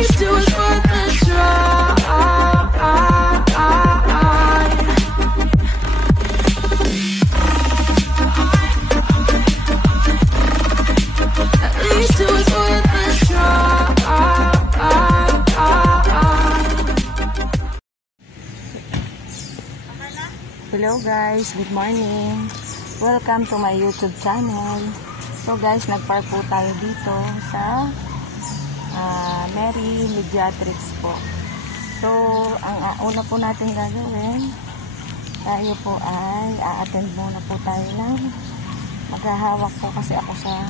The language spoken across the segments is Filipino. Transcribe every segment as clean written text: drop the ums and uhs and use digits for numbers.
least it was worth a try. At least it was worth a try. Hello guys, good morning. Welcome to my YouTube channel. So guys, nagpark po tayo dito sa Mary Mediatrix po. So, ang una po natin gagawin, tayo po ay a-attend muna po tayo ng maghahawak po kasi ako sa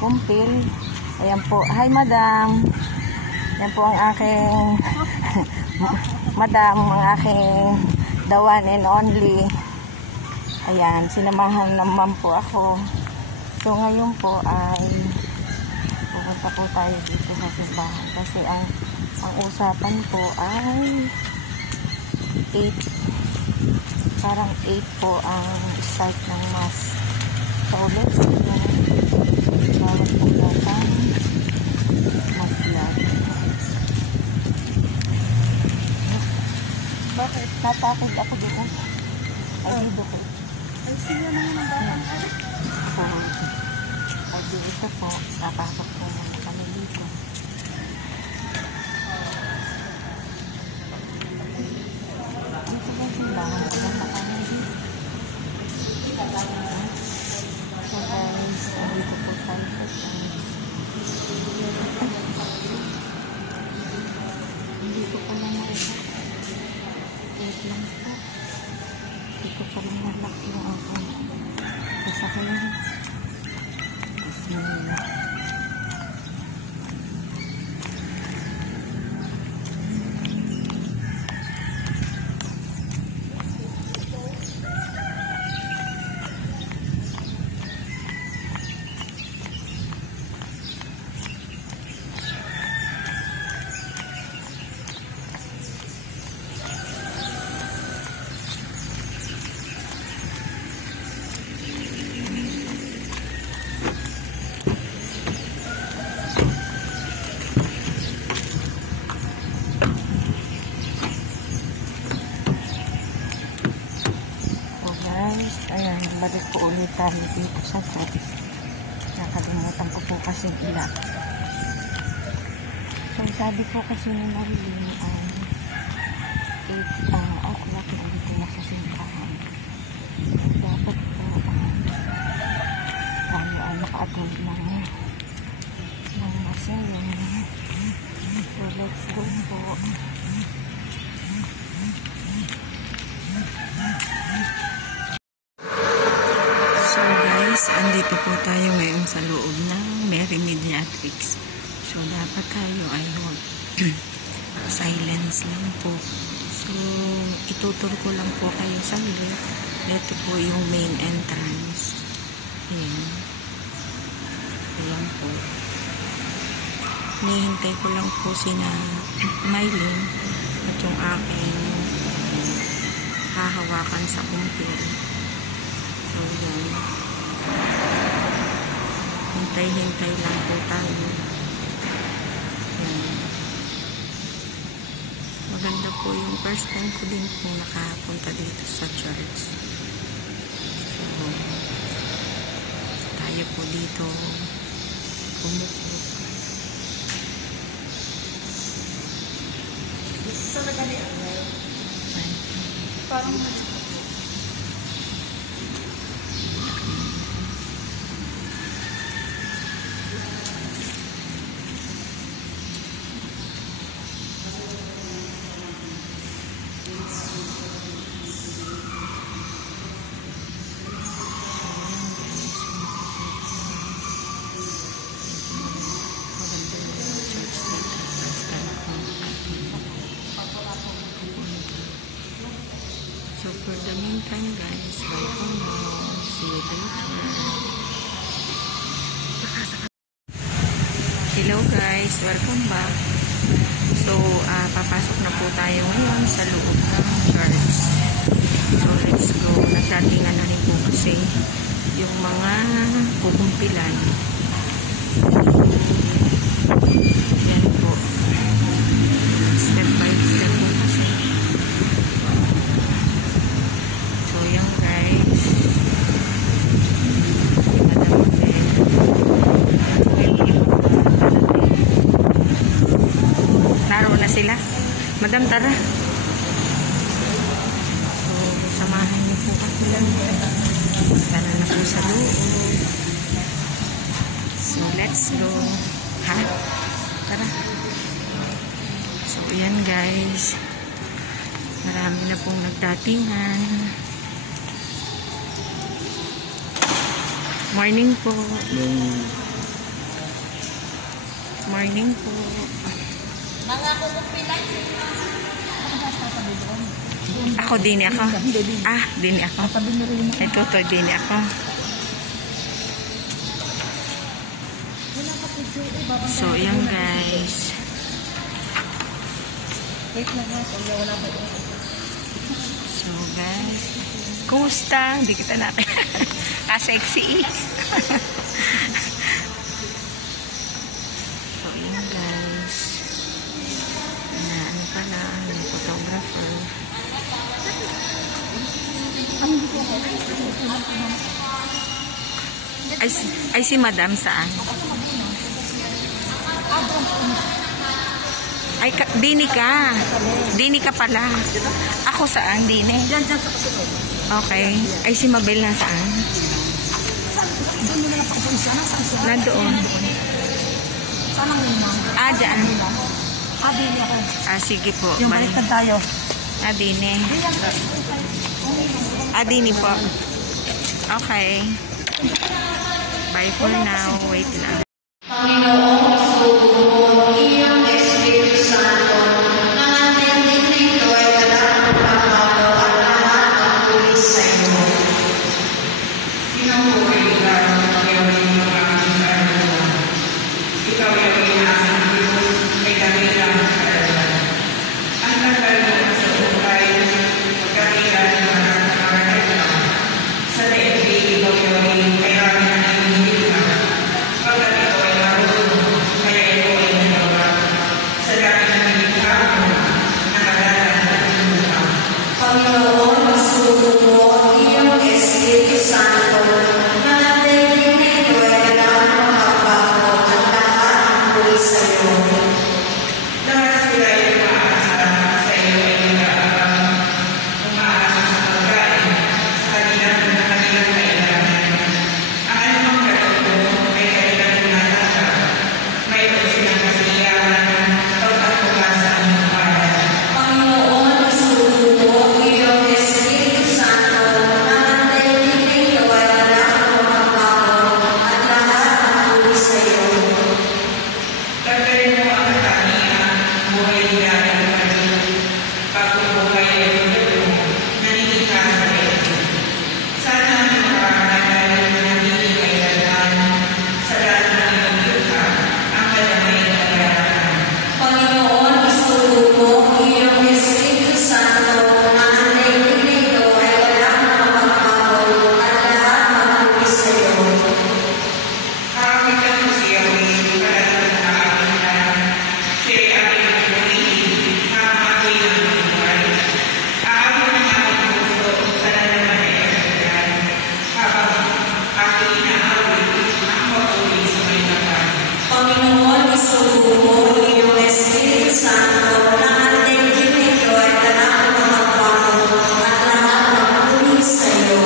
kumpil. Ayan po. Hi madam. Yan po ang aking madam, ang aking the one and only. Ayan, sinamahan naman po ako. So ngayon po ay pupunta po tayo dito sa simbahan kasi ang usapan po ay 8, parang 8 po ang start ng mass. So let's see na bawat po natin mag-vlog. Bakit? Natakot ako dito. Ay dito ko. Ay siya naman ang batang ay dito po, napasok po muna kami dito. Dito ba simbahan? Pumunta kami dito. So guys, dito po tayo sa church. Hindi ko pala na-edit. Wait lang po. Dito pa rin nalak yung ako. Sasakayan. Bismillah. Ayan, balik po ulit tayo dito sa church. Nakalimutan ko po kasi ilan. So, sabi po kasi ni Marilyn ay 8 o'clock na ulit na sa simbahan. Dapat po tayo ay naka-attend ng masayon. So, let's go po. Andito po tayo ngayon sa loob ng Mary Mediatrix. So, dapat tayo ay silence lang po. So, itutur ko lang po kayo sa left. Ito po yung main entrance. Ayan. Ayan po. Nihintay ko lang po sina Mylene at yung aking hahawakan sa kumpir. So, yun. Hintay-hintay lang po tayo. Yan. Maganda po yung first time ko din po nakapunta dito sa church. So, tayo po dito pumupo. So, nagali ako. Parang so for the meantime guys, bye for now. See you later. Hello guys, welcome back. So papasok na po tayo ngayon sa loob ng church. So let's go. Nagdatingan na rin po kasi yung mga pukumpilan. Yan po. Madam, tara. So, samahan niyo po ako. Tara na po sa loob. So, let's go. Ha? Tara. So, yan guys. Marami na pong nagdatingan. Morning po. Morning po. Ako din ako. Ah, din ako. Ito to din ako. So, yan guys. So, guys. Kumusta? Hindi kita natin. Sexy. So, yan guys. Ano pala, yung photographer. Ay, si Madam saan? Ay, Dini ka. Dini ka pala. Ako saan, Dini? Okay. Ay, si Mabel na saan? Nandoon. Ah, dyan. Dini ako. Ah, sige po. Yung baliktad tayo. Ah, Dini. Ah, Dini po. Okay. Bye for now. Wait lang. Panginoong sugo, iyong Espiritu Santo, nang ating dito ay dalang pagpapalo at lahat ng tulis sa iyo. Pinupuri ka ng Diyos ng aming karunan. Ikaw yung aming Diyos, ay dakilang karunan. Ang nagkaroon sa ukay, pagkatilan ng mga karunan. Sa daigdig, ikaw yung kaya namin pagkat ito ay marunong, kaya ito ay nagawa. Sa dami ng nilikha mo, nakadalan ng inuha. Panginoon, masugo mo ang iyong Espiritu Santo, na natin na ito ay kailangan makapako at lahat ang tuloy sa iyo. Lahat sila ay umaasa sa iyo ay nag-aabang, umaasa sa pagkain, sa kanilang kailangan. Ang anumang katulong ay kanilang tinatasa. Mayroon silang kasiyahan pagkatulasa ng bayan. Panginoon, isugo mo ang iyong Espiritu Santo na natin dito ay anak ng magbago at lahat ang tuloy sa iyo. Tagdarin mo ang katanian, buhay nila ay magiging pagbubuhay ay magiging naninita sa iyo. Sana ang pagkakaroon na nangyayari kay Dadan sa daan ng iyong lupa ang kalamay na kayaan. Panginoon, isugo mo ang iyong Espiritu Santo na ang daigdig nito ay walang makapagbago at lahat magtuloy sa iyo. Kakakitan mo siya ang kalalang na aking lang. Siya ay aking pumili na maakin ang buhay. Aawin ang aking gusto sa lalaman ay kailangan. Habang aking inaawin ang mapuli sa may lakas. Panginoon, isugo mo ang iyong Espiritu Santo na ang daigdig nito ay tanang magbago at lahat magpuli sa iyo.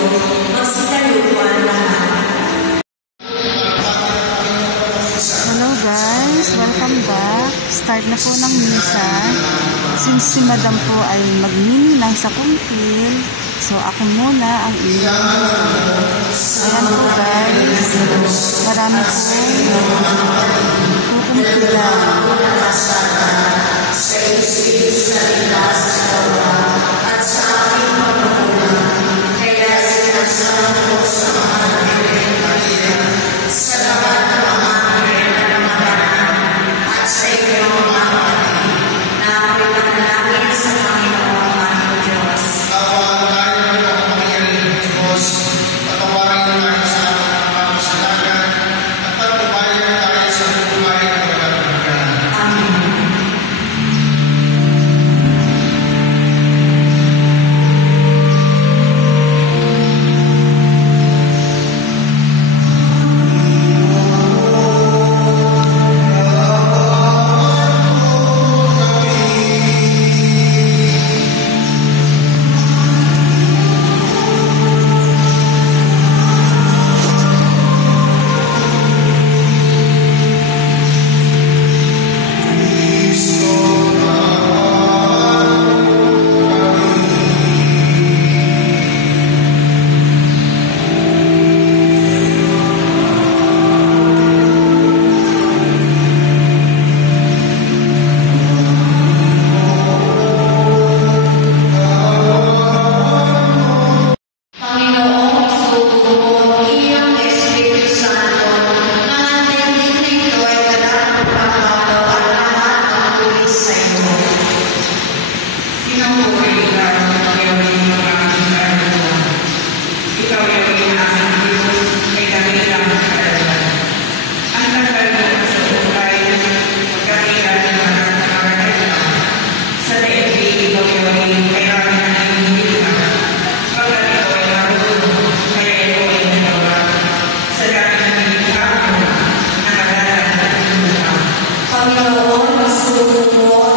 Magsikaluan lahat. Hello guys, welcome back. Start na po ng misa. Since si Madam po ay magmini lang sa kumpil, so ako muna ang ilang. Ayan po guys, marami po kukumpilan. Amen. susunod po